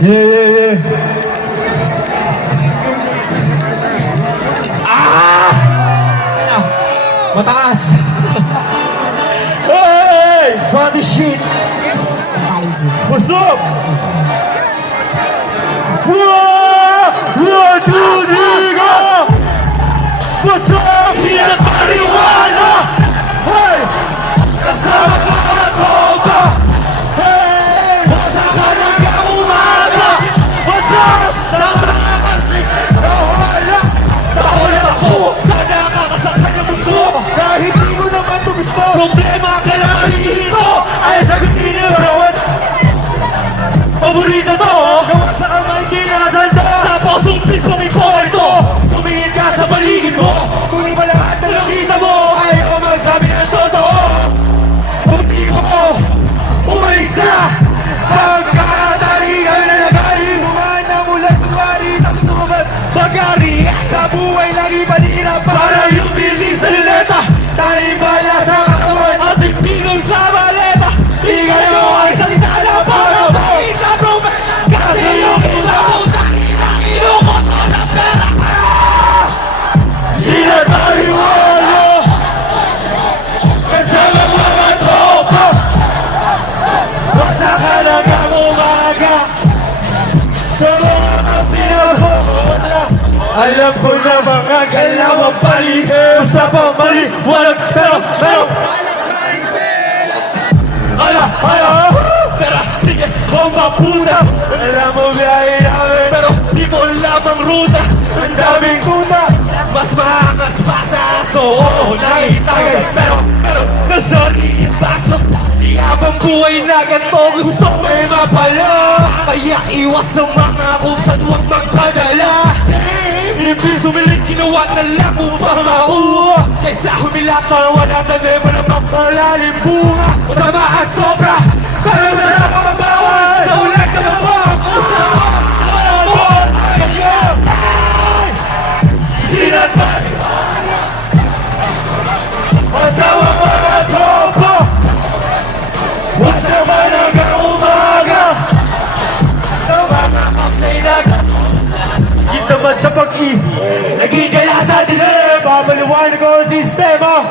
Yeah. Mataas! Hey! Funny shit! What's up? One, two, three, go! What's up? Here at Marijuana! Hey! Kasama ko mga tropa! Hey! Basta ka ng umaga! What's up? Sa mga kasi nawala! Nawala po! Sana kakasakay ang mundo! Kahit di ko naman ito gusto! Problema ka naman dito! Ay sagutin niyo bawat paborito to! Gawa sa kamay sinasanda! Tapos umpis mo may porto! Tumingin ka sa paligid mo! Kung iba lahat na nakita mo! Ayaw magsabi ng totoo! Kung di mo umalis na! Pagkakatalihan na nagaling! Bumaan na mula tuwari tapos lumabas bagari! Sa buhay lagi panirap para yung busy sa luleta! Tayo bala sa katawan at tigpigong sa maleta! Di kayo ay salita na para bakit sa problema! Kasi yung isa mo takinang inukot ko na pera! Sinat mariwala! Kasama mga tropa! Basta ka lang ang umaga! Sa mga sinabola! Alam ko na mga galawang paligid! Usapang maliwanag pero Tara, sige, bomba puta! Alam mo biyahe namin pero di mo lamang ruta! Ang daming kuta! Mas maangas pa sa aso! Oo, naitagay! Pero, nasari yung baso! Di habang buhay na ganito gusto may mapala! Kaya iwas sa mga kung saan huwag magpadala! Imbis humiling ginawa na lang upang mauwa Kaysa humilata wala na naman ang magpalalim bunga Masama ang sobra pero sarap ang mabawas Sa ulit ka mabang usa Sa malabot ayaw Sinatay Masama mga tropa Wasa man hanggang umaga Sa mga kasainagan Gitaman sa pag-ibig Naging kaya sa dilim Pamaliwanag ko ang sistema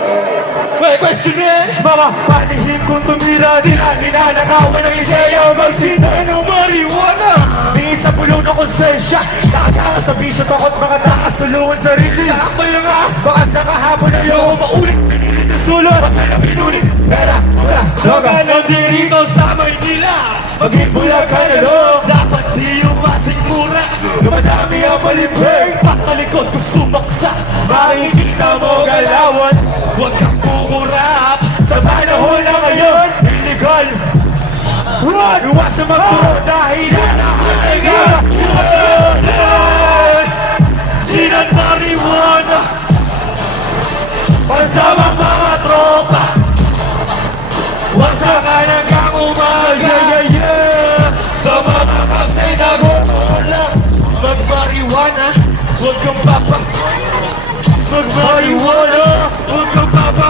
May questionin Mga panihim kung tumira Din ang hinanakawan ng ideya Magsintay ng marijuana Bingis sa pulong ng konsensya Nakataka sa bisyo Takot makatakas Sulungan sarili Nakakbay ng as Baka sa kahapon na yung maulit Pinilit ng sulot Pagka na pinulit Pera, wala Soga ng dirito sa Maynila Maging bulag ka na loob Dapat di umasing mura Dumadami ang palipig Patalikod kung sumaksa Makikita mo galawan Huwag kang kukurap Sa panahon na ngayon Illegal Run! Iwas sa magturo Dahil nakakaliga Sinat marijuana Pasamang mga tropa Wasa ka hanggang umaga Sa mga kapsay na gumula Magmariwana Huwag kang papa Magmariwana Huwag kang papa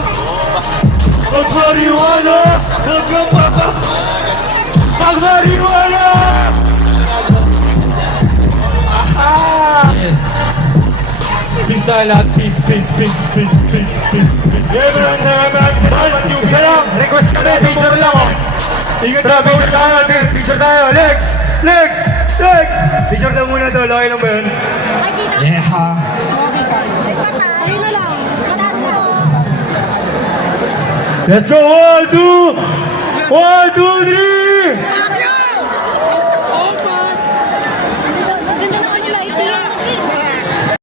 Magmariwana Huwag kang papa Magmariwana Aha Peace tayo lahat Peace Maraming isa lang Request kami Picture lang Tara picture tayo Lex Picture tayo muna to Laki lang ba yun? Yeah Ayun na lang. Let's go! 1, 2, 3!